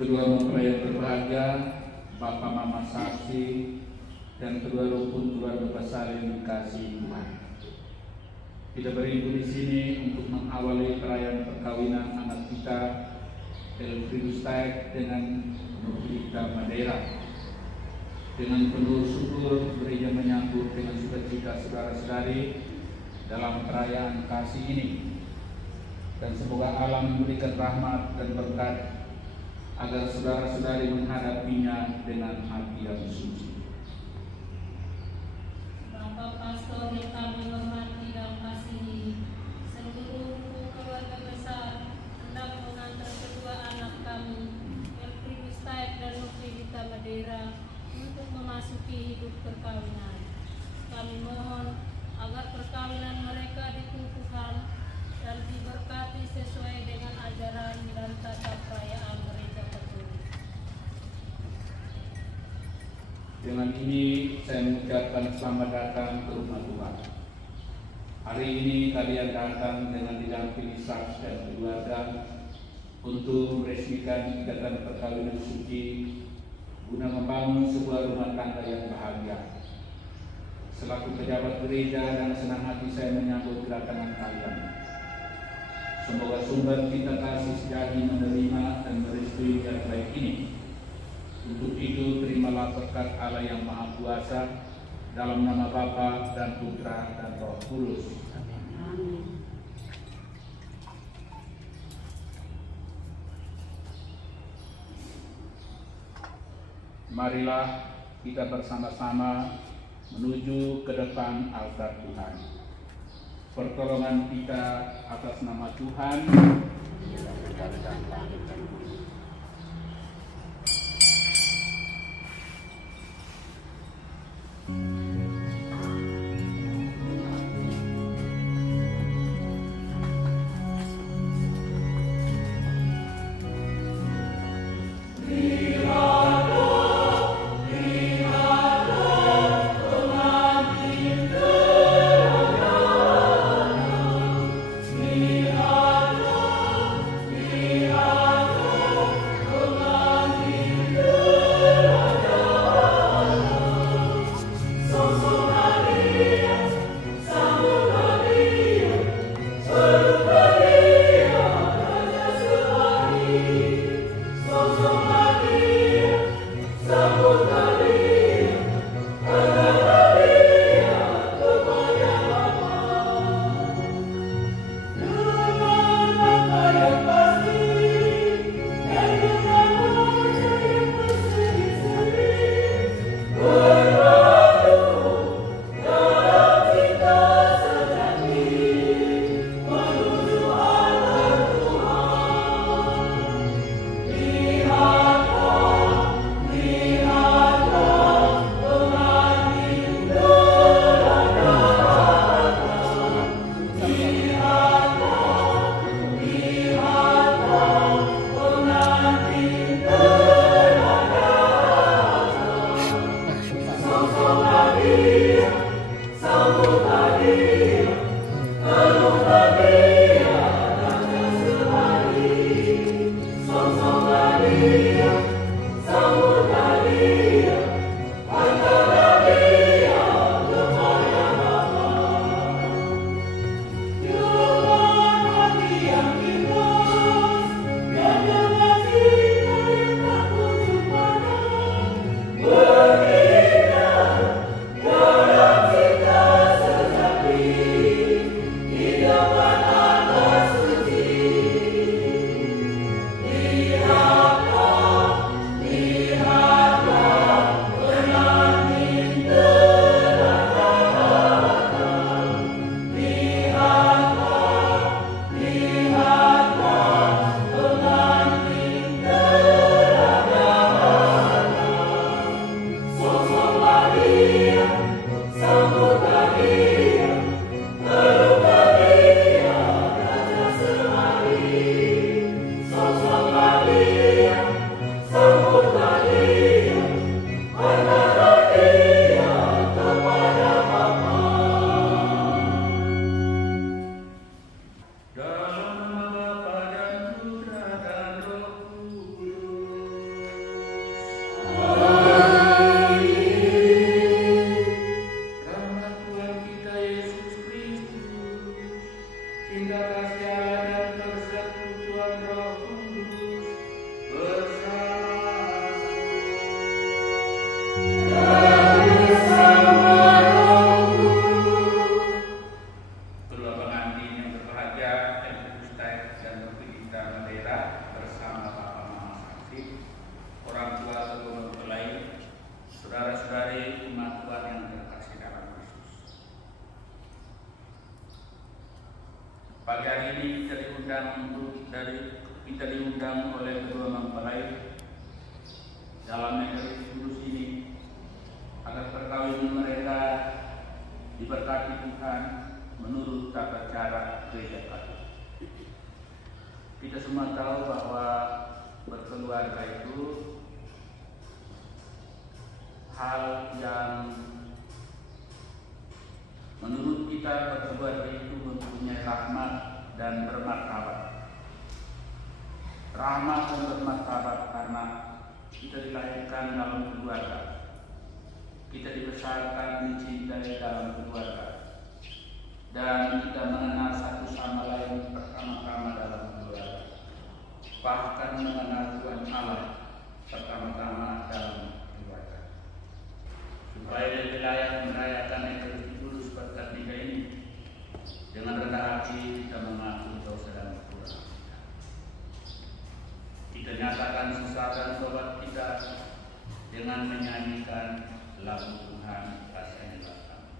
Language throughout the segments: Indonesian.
kedua mempelai yang berbahagia, Bapak Mama Saksi, dan kedua rukun keluarga besar yang dikasihi Tuhan. Kita beribu di sini untuk mengawali perayaan perkawinan anak kita Elfrius Taek dengan Nurlita Madera. Dengan penuh syukur gereja menyambut dengan sukacita saudara-saudari dalam perayaan kasih ini, dan semoga Allah memberikan rahmat dan berkat agar saudara-saudari menghadapinya dengan hati yang suci. Bapak Pastor yang kami hormati dan kasihi, seluruh keluarga besar hendak mengantar kedua anak kami, Elfrius Taek dan Nurlita Madera, untuk memasuki hidup perkawinan. Kami mohon agar perkawinan mereka dikukuhkan dan diberkati sesuai dengan ajaran dan tata perayaan Gereja Katolik. Dengan ini saya mengucapkan selamat datang ke rumah Tuhan. Hari ini kalian datang dengan didampingi saksi dan keluarga untuk meresmikan ikatan perkawinan suci guna membangun sebuah rumah tangga yang bahagia. Selaku pejabat gereja dan senang hati saya menyambut kedatangan kalian. Semoga sumber cinta kasih sejati menerima dan merestui yang baik ini. Untuk itu terimalah berkat Allah yang Maha Kuasa dalam nama Bapa dan Putra dan Roh Kudus. Amin. Marilah kita bersama-sama menuju ke depan altar Tuhan. Pertolongan kita atas nama Tuhan. So Indah kasih Allah dan persekutuan Roh Kudus bersama kedua pengantin yang berbahagia, Elfrius Taib dan Nofrita Mandela bersama Bapak Mama Saksi, orang tua kedua mempelai, saudara-saudari umat Tuhan yang terkasih dalam Kristus. Pagi hari ini kita diundang oleh kedua mempelai dalam Eucharistus Kudus ini agar perkawinan mereka diberkati Tuhan menurut tata cara gereja Katolik. Kita semua tahu bahwa berkeluarga itu hal yang menurut kita berkeluarga itu mempunyai rahmat dan bermartabat. Rahmat dan bermartabat karena kita dilahirkan dalam keluarga. Kita dibesarkan dicintai dalam keluarga. Dan kita mengenal satu sama lain pertama-tama dalam keluarga. Bahkan mengenal Tuhan Allah pertama-tama dalam keluarga. Supaya lebih layak merayakan Eucharistus Kudus berkat tiga ini, dengan rendah hati kita mengaku dosa dan kekurangan kita. Kita nyatakan sesat dan tobat kita dengan menyanyikan lagu Tuhan kasihanilah kami.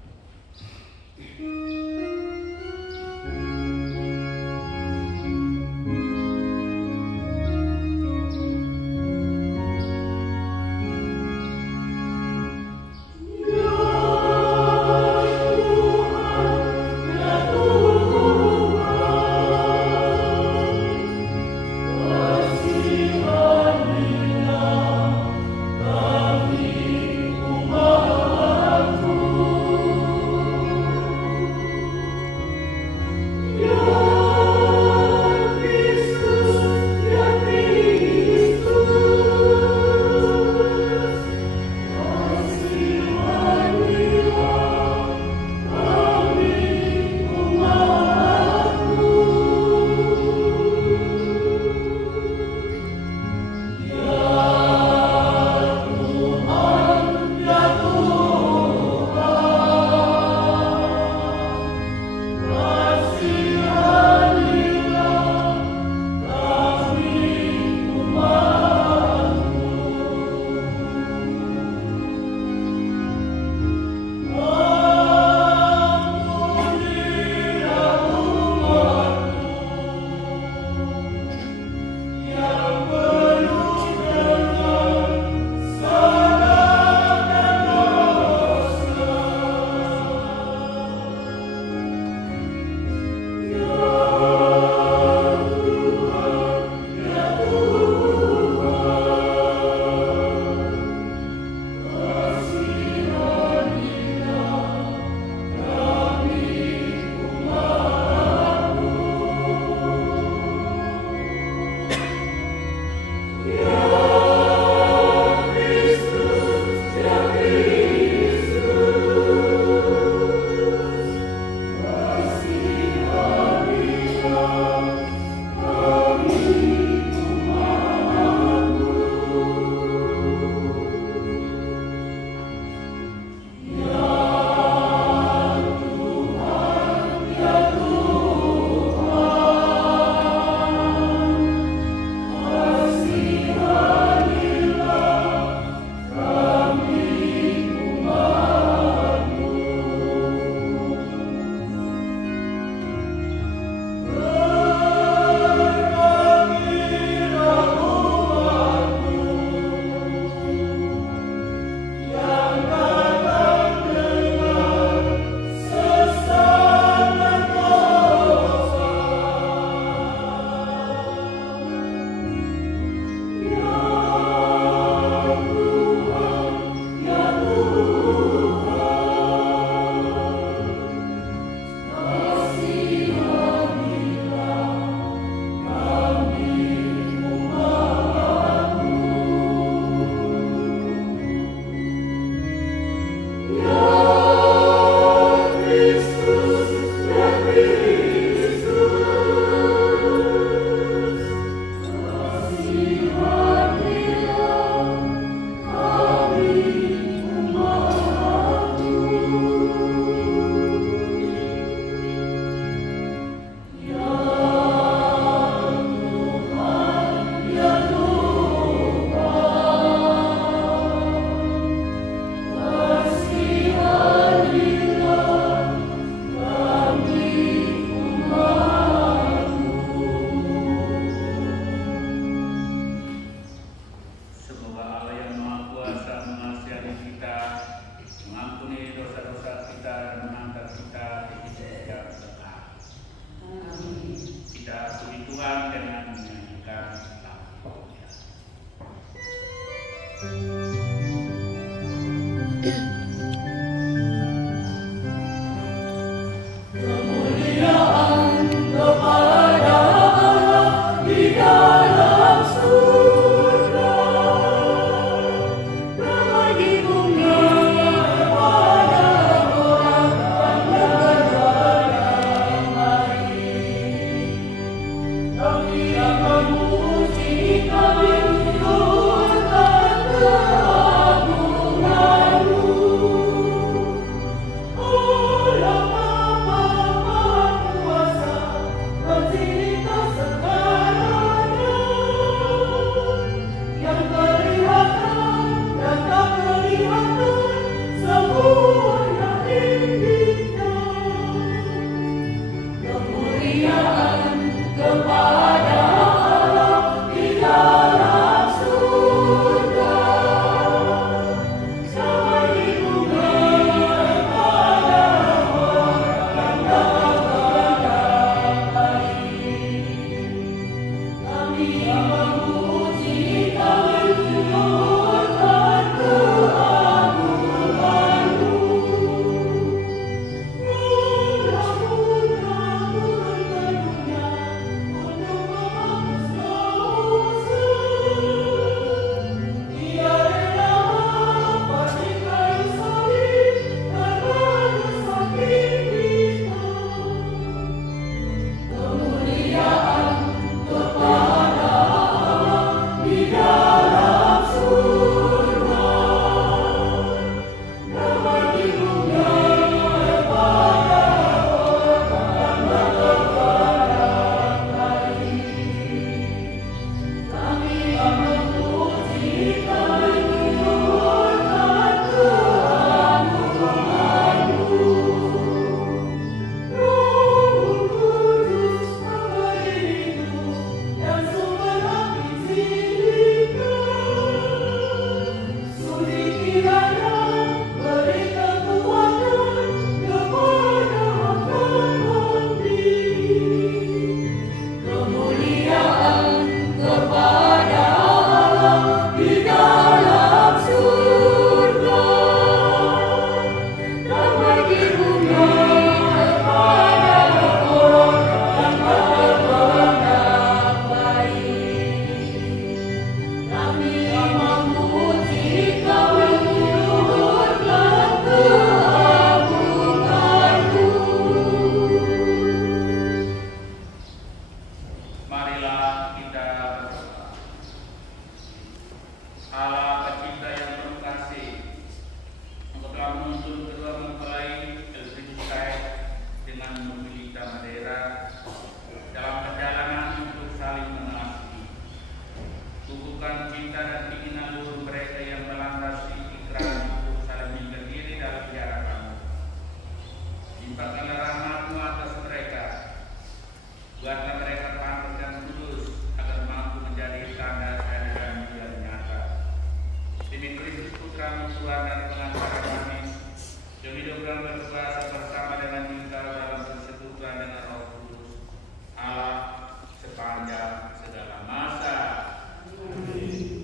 Buatlah mereka pantas dan kudus agar mampu menjadi tanda kehadiran yang nyata. Demi Kristus Putra Tuhan dan Pengantara kami, yang hidup dan berkuasa bersama dengan kita dalam persekutuan dengan Roh Kudus, Allah sepanjang segala masa. Amin.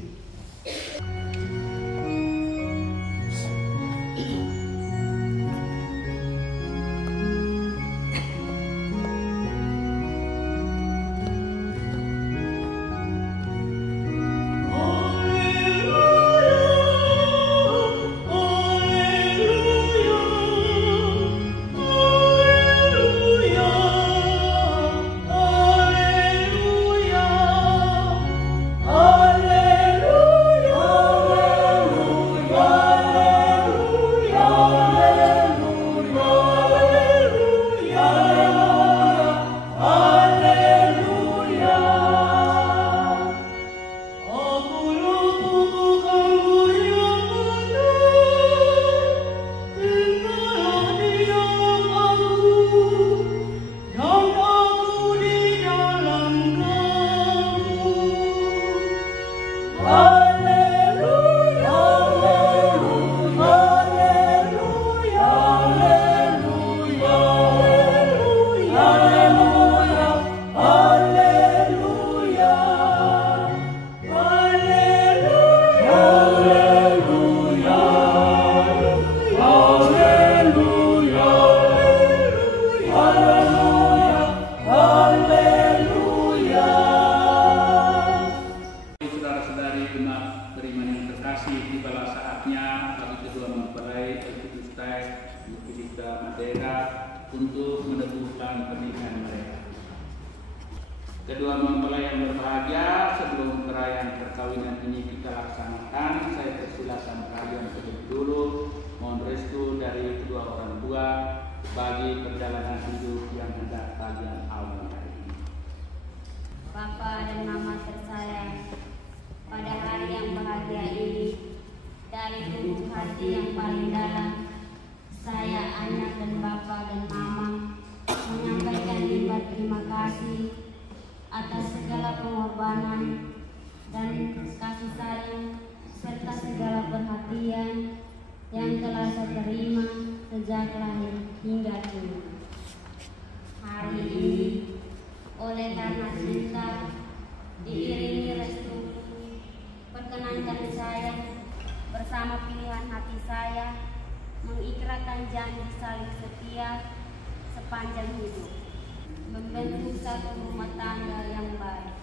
Untuk meneguhkan pernikahan mereka. Kedua mempelai yang berbahagia, sebelum perayaan perkawinan ini kita laksanakan, saya persilakan kalian terlebih dulu mohon restu dari kedua orang tua bagi perjalanan hidup yang hendak kalian awali hari ini. Bapa dan Mama tersayang, pada hari yang bahagia ini, dari lubuk hati yang paling dalam, saya, anak dan Bapak dan Mama menyampaikan limbah terima kasih atas segala pengorbanan dan kasih sayang serta segala perhatian yang telah saya terima sejak lahir hingga kini. Hari ini, oleh karena cinta diiringi restu, perkenankan saya bersama pilihan hati saya mengikrarkan janji saling setia sepanjang hidup, membentuk satu rumah tangga yang baik.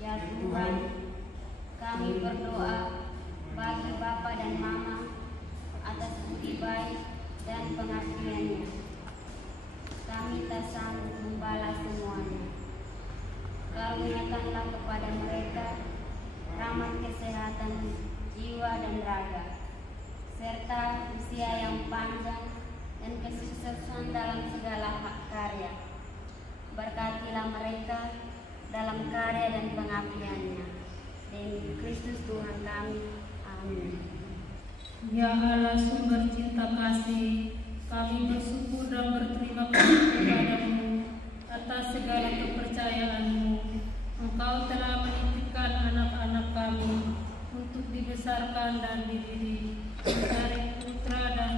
Ya Tuhan, kami berdoa bagi Bapa dan Mama atas budi baik dan pengabdiannya. Kami tak sanggup membalas semuanya. Karuniakanlah kepada mereka rahmat kesehatan jiwa dan raga, serta usia yang panjang dan kesuksesan dalam segala hak karya. Berkatilah mereka dalam karya dan pengabdiannya. Demi Kristus Tuhan kami. Amin. Ya Allah, sumber cinta kasih, kami bersyukur dan berterima kasih kepadamu atas segala kepercayaanmu. Engkau telah menitipkan anak-anak kami untuk dibesarkan dan dididik mencari putra dan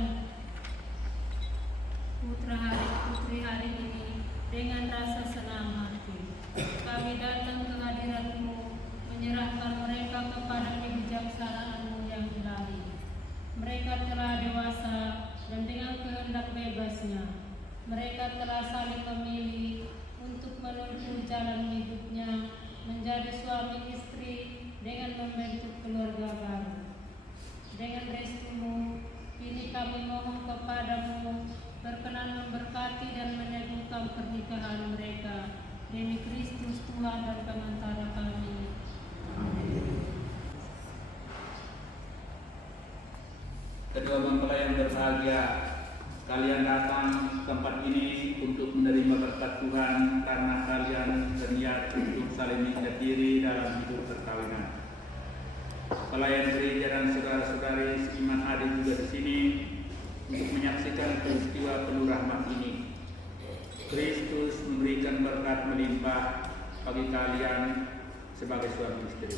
putri hari ini dengan rasa senang hati. Kami datang ke hadirat-Mu menyerahkan mereka kepada kebijaksanaan-Mu yang ilahi. Mereka telah dewasa dan dengan kehendak bebasnya mereka telah saling memilih untuk menempuh jalan hidupnya menjadi suami istri dengan membentuk keluarga baru. Dengan restu-Mu, kini kami mohon kepadamu berkenan memberkati dan meneguhkan pernikahan mereka. Demi Kristus Tuhan dan Pengantara kami. Amin. Kedua mempelai yang berbahagia, kalian datang ke tempat ini untuk menerima berkat Tuhan karena kalian berniat untuk saling mengikat diri dalam hidup perkawinan. Pelayan gereja dan saudara-saudari seiman hadir juga di sini untuk menyaksikan peristiwa penuh rahmat ini. Kristus memberikan berkat melimpah bagi kalian sebagai suami istri.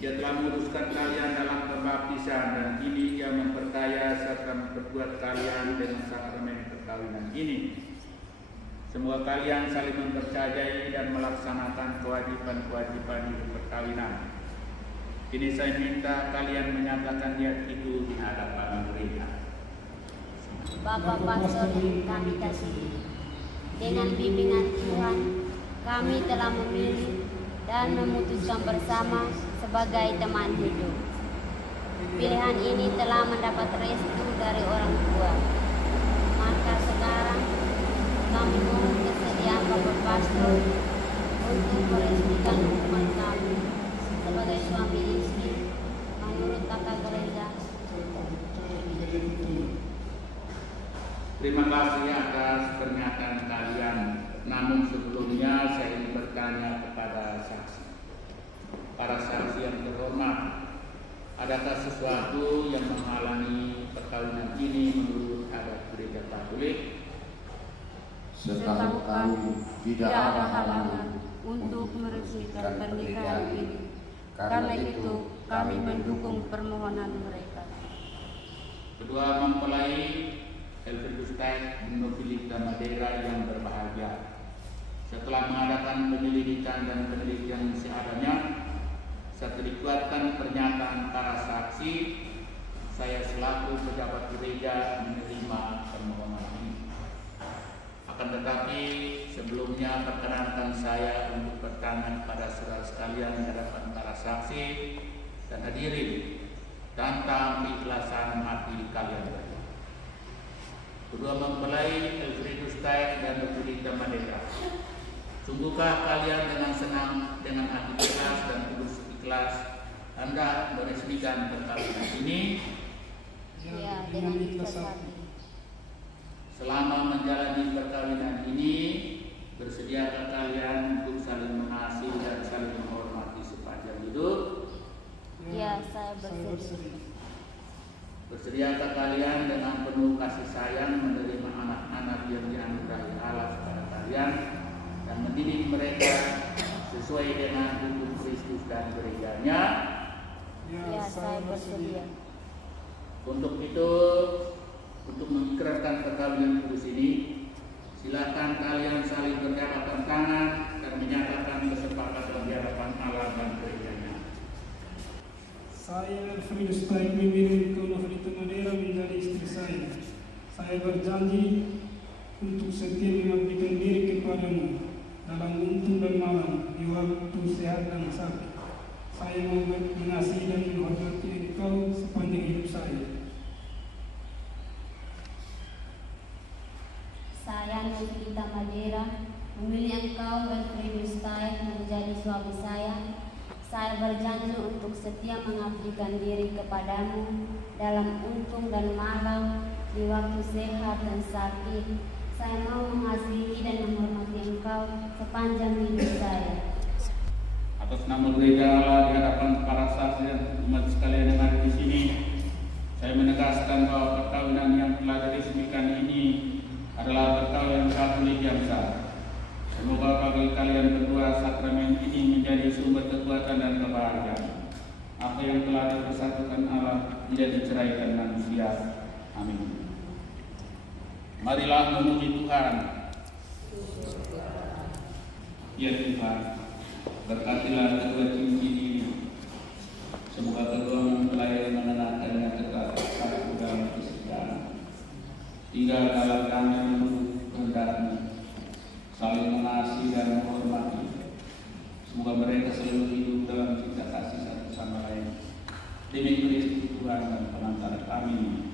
Dia telah menguruskan kalian dalam pembaptisan, dan kini Ia memperkaya serta memperkuat kalian dengan sakramen perkawinan ini. Semoga kalian saling mempercayai dan melaksanakan kewajiban-kewajiban hidup perkawinan. Kini saya minta kalian menyatakan niat itu di hadapan gereja. Bapak Pastor yang kami kasihi, dengan bimbingan Tuhan, kami telah memilih dan memutuskan bersama sebagai teman hidup. Pilihan ini telah mendapat restu dari orang tua. Maka sekarang kami mohon kesediaan Bapak Pastor untuk meresmikan hubungan kami sebagai suami istri menurut tata gereja. Terima kasih atas pernyataan kalian. Namun sebelumnya saya ingin bertanya kepada saksi. Para saksi yang terhormat, adakah sesuatu yang menghalangi perkawinan ini menurut adat gereja Katolik? Setahu kami tidak ada halangan untuk meresmikan pernikahan ini. Karena itu kami mendukung permohonan mereka. Kedua mempelai Elfriede dan Novelita Madeira yang berbahagia, setelah mengadakan penyelidikan dan penelitian seadanya, serta dikuatkan pernyataan para saksi, saya selaku pejabat gereja menerima permohonan ini. Akan tetapi sebelumnya perkenankan saya untuk bertanya kepada saudara sekalian di hadapan para saksi dan hadirin tentang keikhlasan hati kalian berdua. Kedua mempelai Elfriede dan Novelita Madeira, sungguhkah kalian dengan senang, dengan hati ikhlas dan tulus ikhlas hendak meresmikan perkawinan ini? Ya, dengan ikhlas hati. Selama menjalani perkawinan ini, bersediakah kalian untuk saling mengasihi dan saling menghormati sepanjang hidup? Ya, saya bersedia. Bersediakah kalian dengan penuh kasih sayang menerima anak-anak yang dianugerahi Allah kepada kalian dan mendidik mereka sesuai dengan hukum Kristus dan gerejanya? Ya, saya bersedia. Untuk itu, untuk mengikrarkan perkawinan kudus ini, silakan kalian saling berjabat tangan dan menyatakan kesepakatan di hadapan Allah dan gerejanya. Saya Elfriede memilih Novelita Madeira menjadi istri saya. Saya berjanji untuk setia mengabdikan diri kepadamu dalam untung dan malam, di waktu sehat dan sakit. Saya mau mengasihi dan menghormati engkau sepanjang hidup saya. Saya Novelita Madeira memilih engkau Elfriede menjadi suami saya. Saya berjanji untuk setia mengabdikan diri kepadamu dalam untung dan malam, di waktu sehat dan sakit. Saya mau mengasihi dan menghormati engkau sepanjang hidup saya. Atas nama gereja Allah di hadapan para saksi dan umat sekalian yang ada di sini, saya menegaskan bahwa perkawinan yang telah diresmikan ini adalah perkawinan Katolik yang sah. Semoga bagi kalian berdua sakramen ini menjadi sumber kekuatan dan kebahagiaan. Apa yang telah dipersatukan Allah tidak diceraikan manusia. Amin. Marilah memuji Tuhan. Ya Tuhan, berkatilah kedua cincin ini. Semoga kedua mempelai mengenakannya tetap satu dalam kesetiaan, tinggal dalam damai menurut kehendak-Mu, saling mengasihi dan menghormati. Semoga mereka selalu hidup dalam cinta kasih satu sama lain. Demi Kristus Tuhan dan pengantar kami.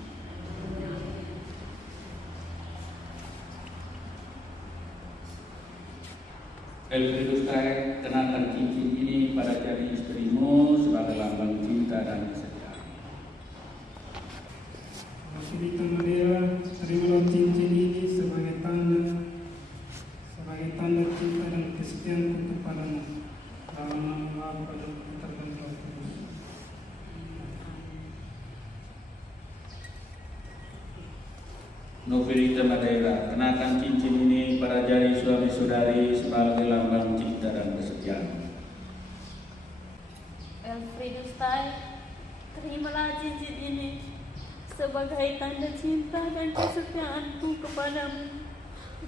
Elfriede, kenakan cincin ini pada jari istrimu sebagai lambang cinta dan kesetiaan. Novelita Madeira, terimalah cincin ini sebagai tanda cinta dan kesetiaanku kepadamu. Dalam nama Bapa dan Putra dan Roh Kudus. Novelita Madeira, kenakan cincin cincin ini pada jari suami saudari sebagai lambang cinta dan kesetiaan. Elfriede Stein, terimalah cincin ini sebagai tanda cinta dan kesetiaanku kepadamu,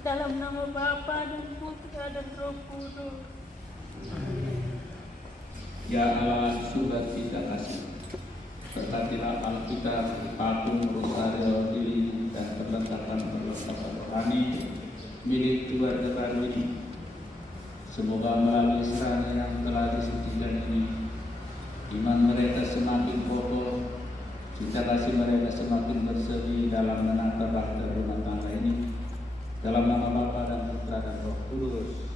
dalam nama Bapa dan Putra dan Roh Kudus. Ya Allah, sukacita kasih, berkatilah Alkitab, patung, rosario, lilin, dan perlengkapan rohani milik keluarga baru ini. Semoga melalui sarana yang telah disucikan ini, iman mereka semakin kokoh, cinta kasih mereka semakin berseri dalam menata bahtera rumah tangga ini. Dalam nama Bapa dan Putra dan Roh Kudus.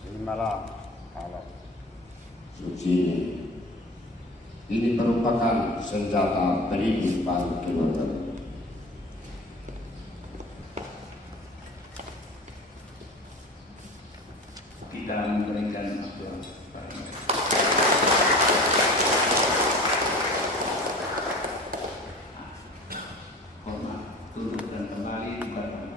Terimalah Allah suci ini merupakan senjata penhidupan keluarga. Kita memberikan doa kepada mereka. Hormat, turut dan kembali kepada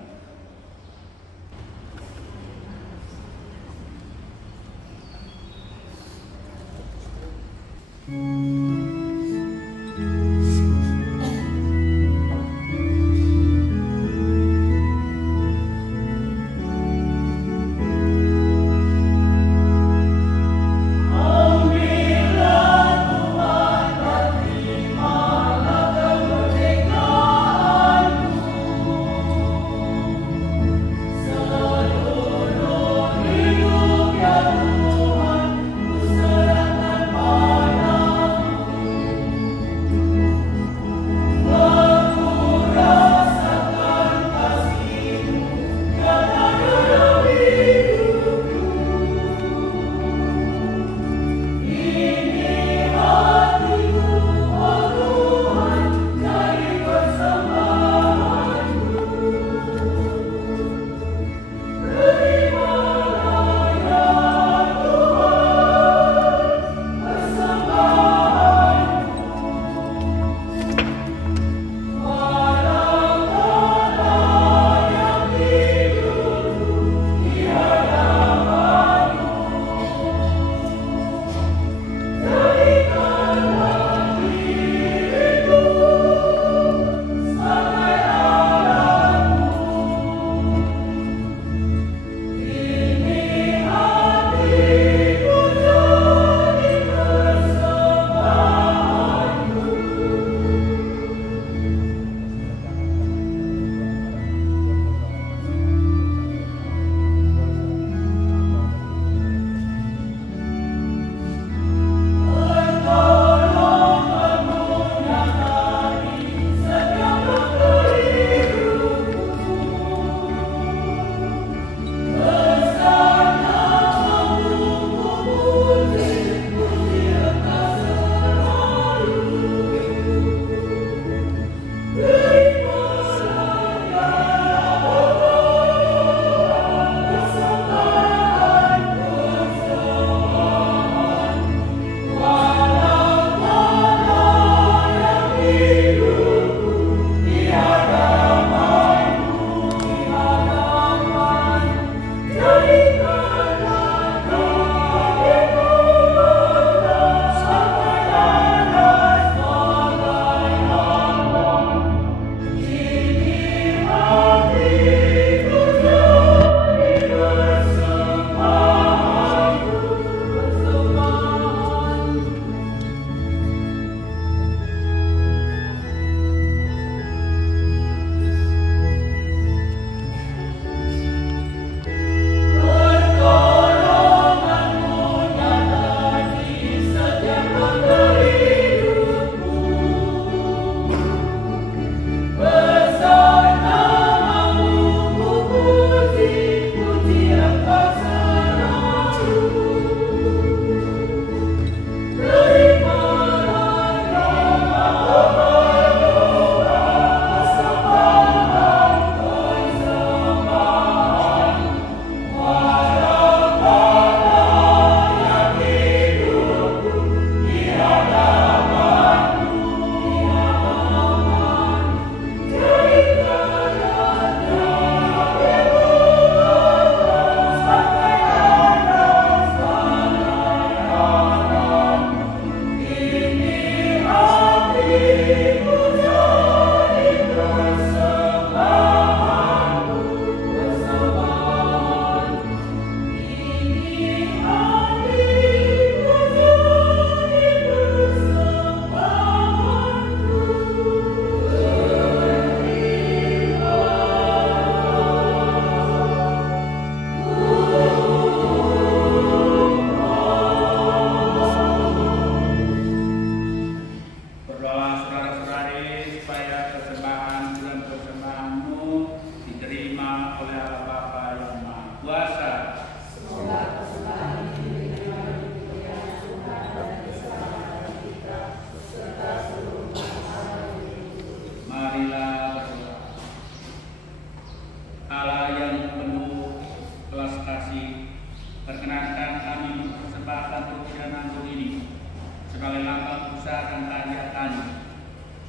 bangsa dan kerajaannya.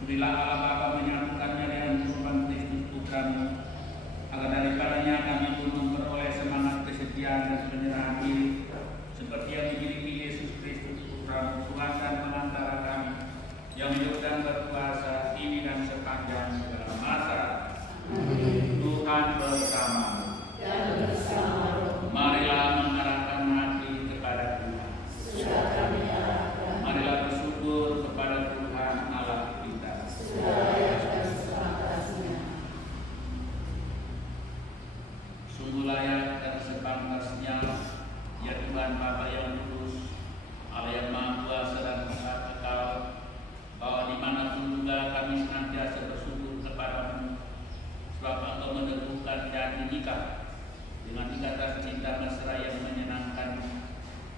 Sudilah Allah Bapa menyatukannya dengan kurban Kristus Putramu, agar daripadanya kami pun memperoleh semangat kesetiaan dan penyerahan diri, seperti yang dimiliki Yesus Kristus Putramu, Tuhan dan pengantara kami, yang hidup dan berkuasa kini dan sepanjang segala masa. Tuhan bersamamu. Marilah mengarahkan hati kepada Tuhan. Marilah bersyukur kepada Tuhan Allah kita. Sungguh layak dan sepantasnya, ya Tuhan Bapa yang kudus, Allah yang Maha Kuasa dan Maha Kekal, bahwa dimanapun juga kami senantiasa bersyukur kepadamu, sebab Engkau meneguhkan janji nikah dengan ikatan cinta mesra yang menyenangkan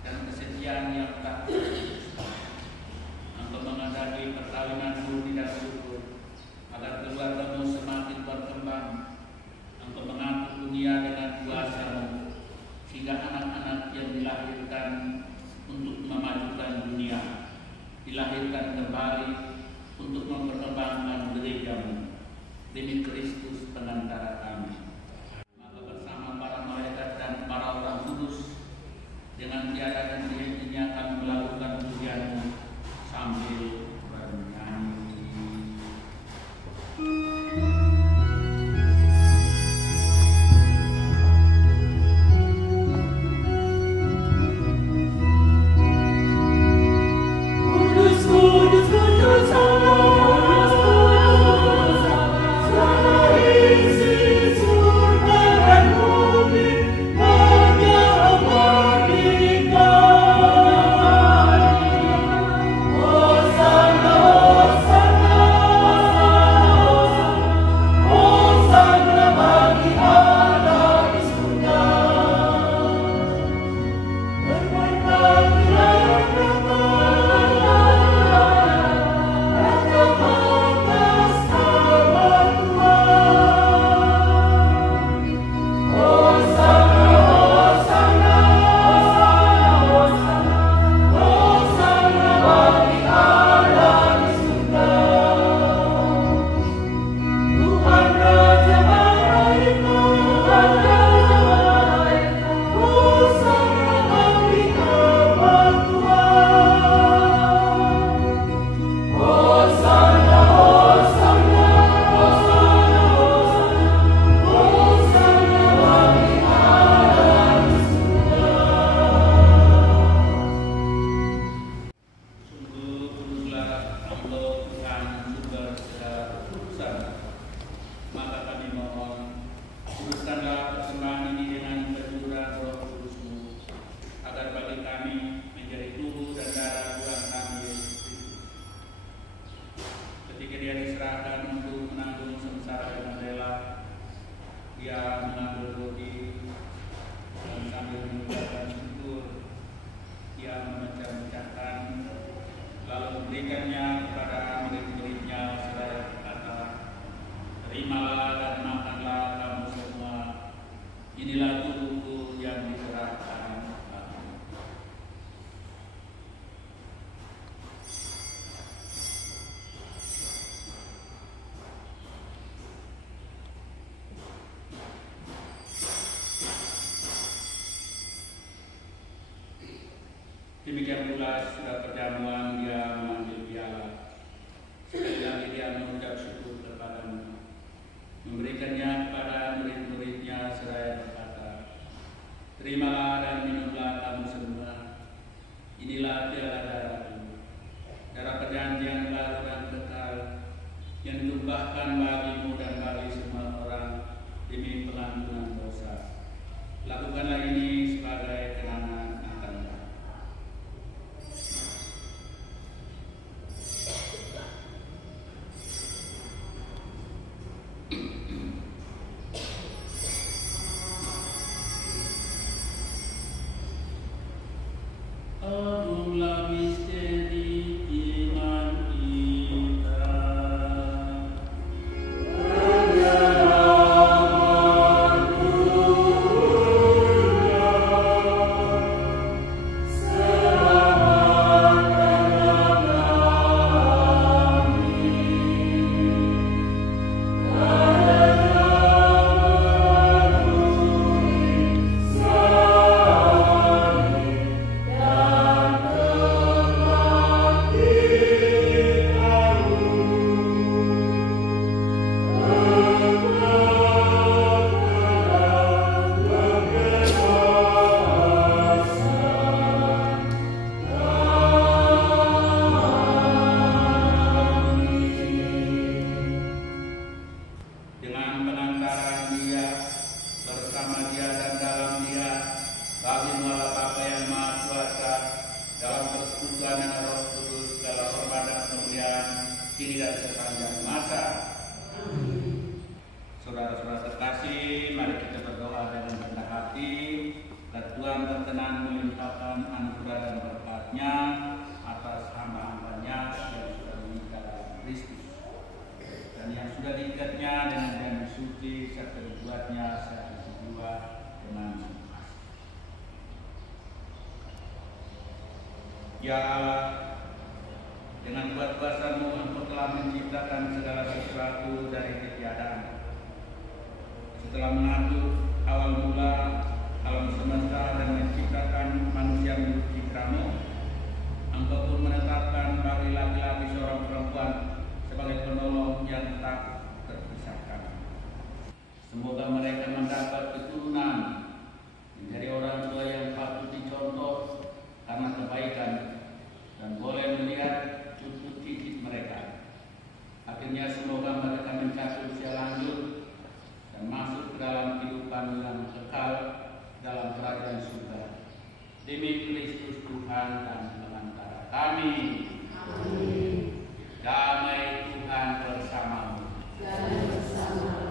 dan kesetiaan yang tak putus. Engkau menghendaki perkawinanmu tidak syukur, agar keluargamu semakin berkembang. Engkau mengatur dunia dengan kuasa-Mu, sehingga anak-anak yang dilahirkan untuk memajukan dunia dilahirkan kembali untuk memperkembangkan gereja-Mu demi Kristus pengantara kami. Maka bersama para malaikat dan para orang kudus, dengan tiada henti-hentinya kami melakukan pujian-Mu sambil bernyanyi. Demikian pula sudah perjamuan dia mengambil piala. Sekali lagi dia mengucap syukur kepadamu, memberikannya kepada murid-muridnya seraya berkata, terimalah dan minumlah kamu semua. Inilah piala darahku, darah perjanjian baru dan kekal, yang ditumpahkan bagimu dan bagi semua orang demi pengampunan dosa. Lakukanlah ini sebagai kenangan akannya. Agunglah misteri iman kita. kini dan sepanjang masa. Saudara-saudara terkasih, mari kita berdoa dengan rendah hati, agar Tuhan berkenan melimpahkan anugerah dan berkat-Nya atas hamba-hambanya yang sudah menikah dalam Kristus dan yang sudah diikat-Nya dengan janji suci serta dibuatnya satu jiwa dengan kasih. Ya Allah, dengan kuat kuasa-Mu Engkau telah menciptakan segala sesuatu dari ketiadaan. Setelah mengatur awal mula alam semesta dan menciptakan manusia menurut citra-Mu, Engkau pun menetapkan bagi laki-laki seorang perempuan sebagai penolong yang tak terpisahkan. Semoga mereka mendapat keturunan, menjadi orang tua yang patut dicontoh karena kebaikan dan boleh melihat cucu cicit mereka. Akhirnya semoga mereka mencapai usia lanjut dan masuk ke dalam kehidupan yang kekal dalam kerajaan surga. Demi Kristus Tuhan dan pengantara kami. Amin. Damai Tuhan bersamamu. Dan bersamamu.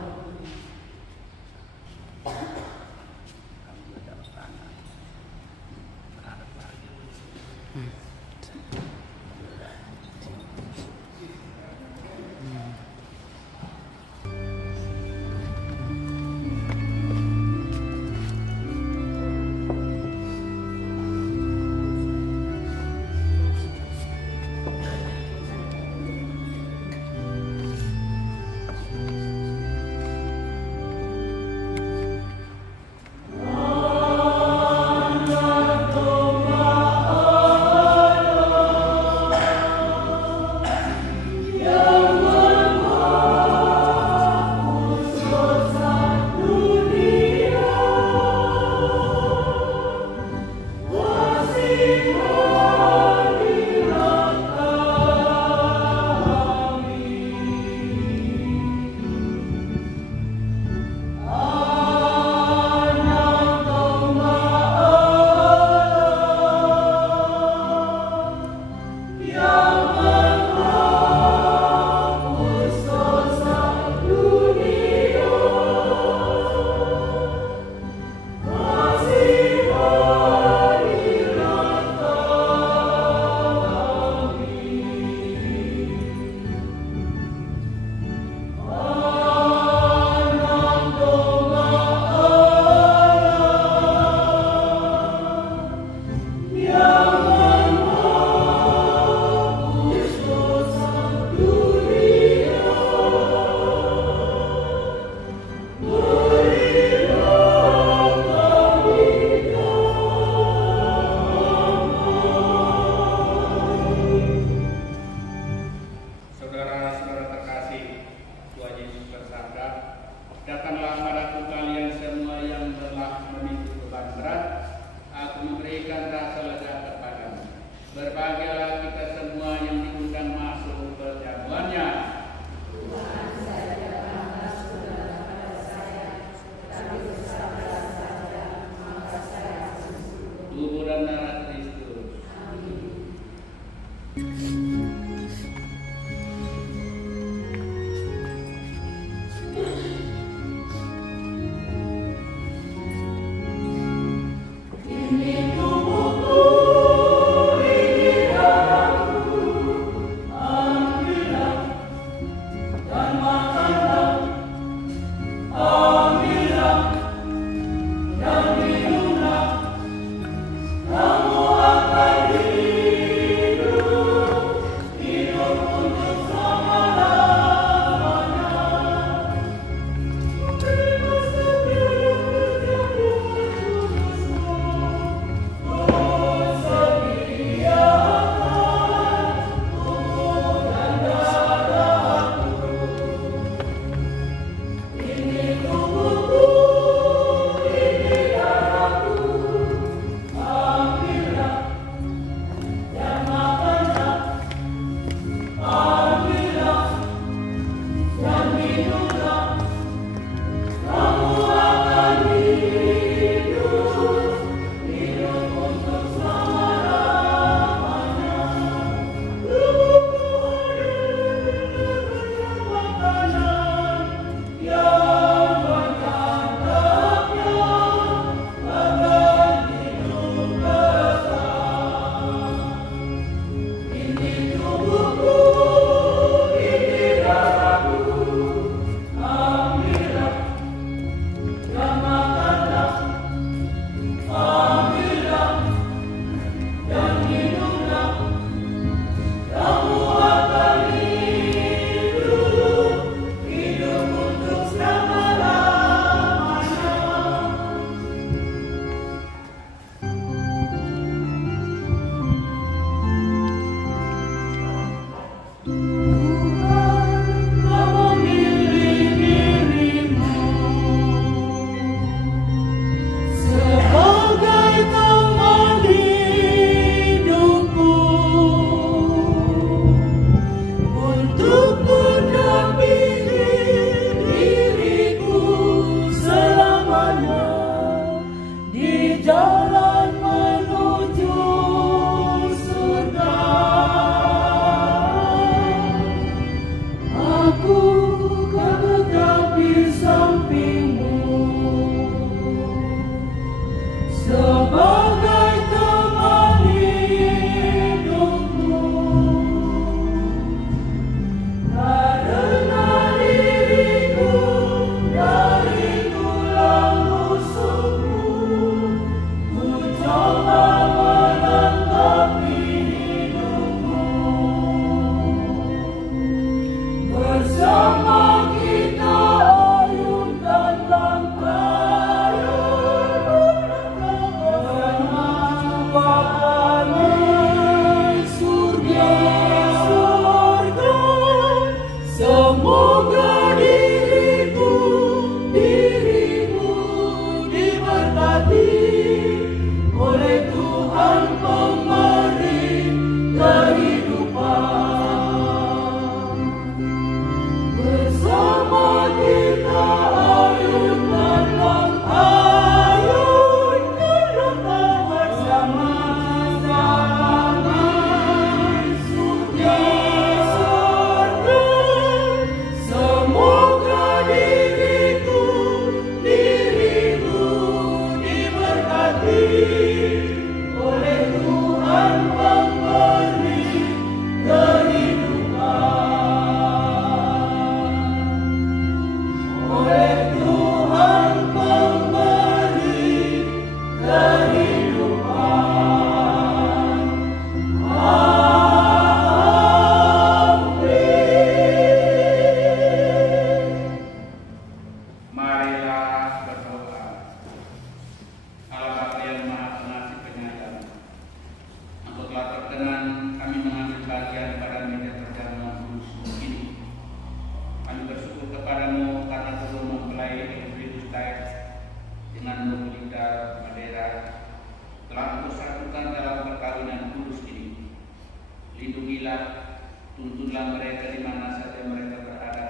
dalam mereka di mana saja mereka berada,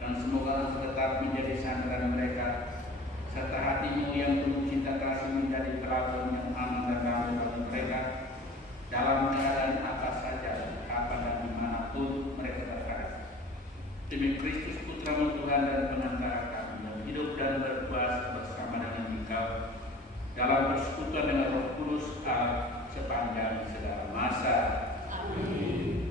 dan semoga tetap menjadi sandaran mereka, serta hatimu yang penuh cinta kasih menjadi teladan yang aman dan damai bagi mereka dalam keadaan apa saja, kapan dan dimanapun mereka berada. Demi Kristus Putra Tuhan dan Penantara kami yang hidup dan berkuasa bersama dengan Engkau dalam persekutuan dengan Roh Kudus Allah sepanjang segala masa. Amin.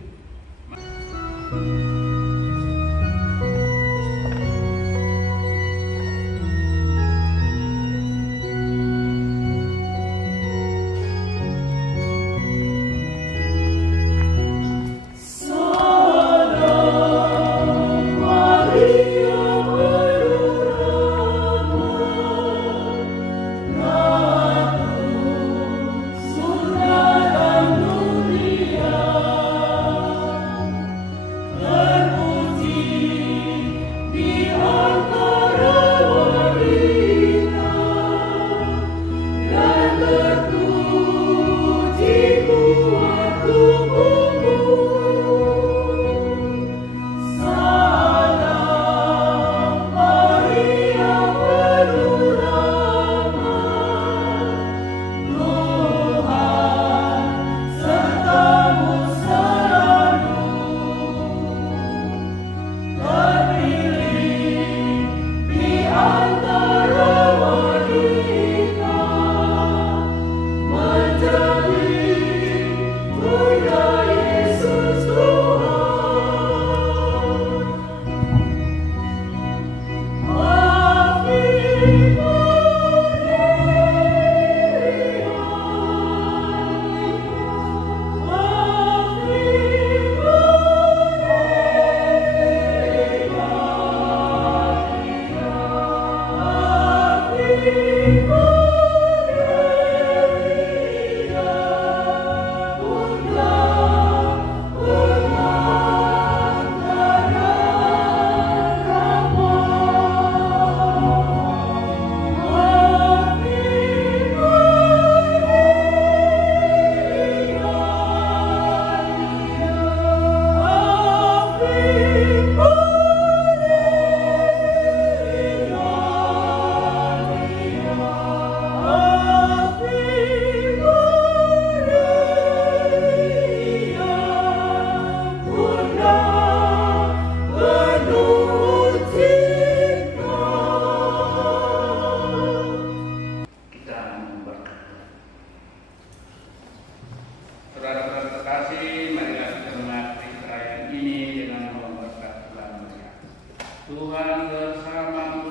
Tuhan bersamamu.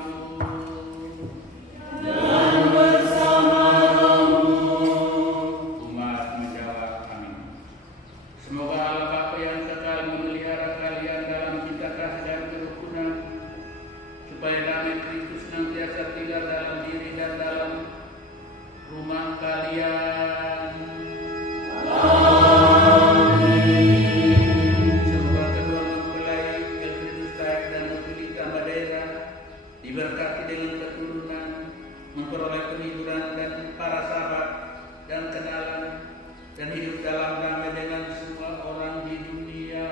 Dan bersamamu. Umat menjawab amin. Semoga Allah Bapa yang kekal memelihara kalian dalam cinta kasih dan kerukunan, supaya damai Kristus senantiasa tinggal dalam diri dan dalam rumah kalian. Diberkati dengan keturunan, memperoleh penghiburan dan para sahabat dan kenalan, dan hidup dalam damai dengan semua orang di dunia.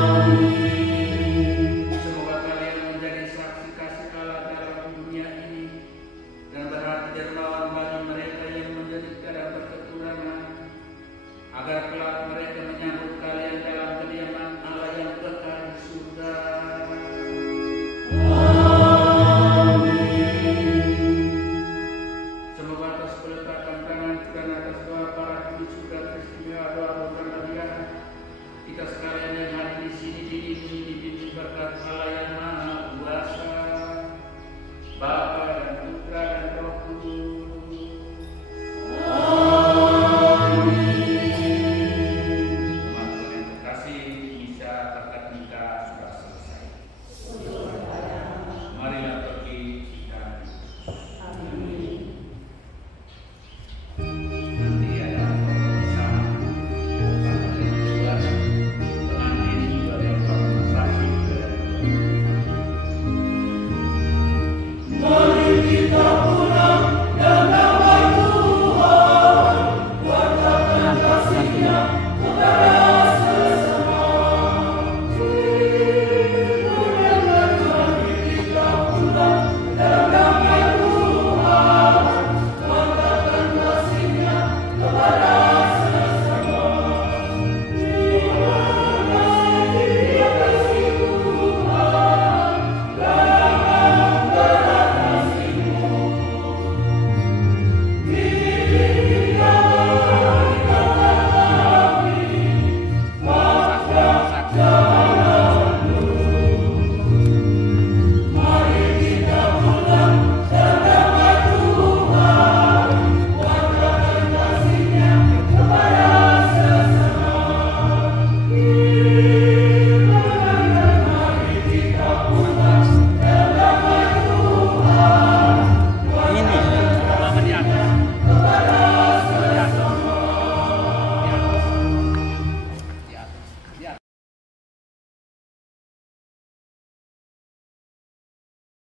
Amin. Semoga kalian menjadi saksi kasih Allah dalam dunia ini, dan berhati dermawan bagi mereka yang menjadi tiada berketurunan, agar kelak mereka menyambut kalian dalam kediaman Allah yang kekal di surga. Kita sekalian yang hadir di sini diiringi berkat Allah yang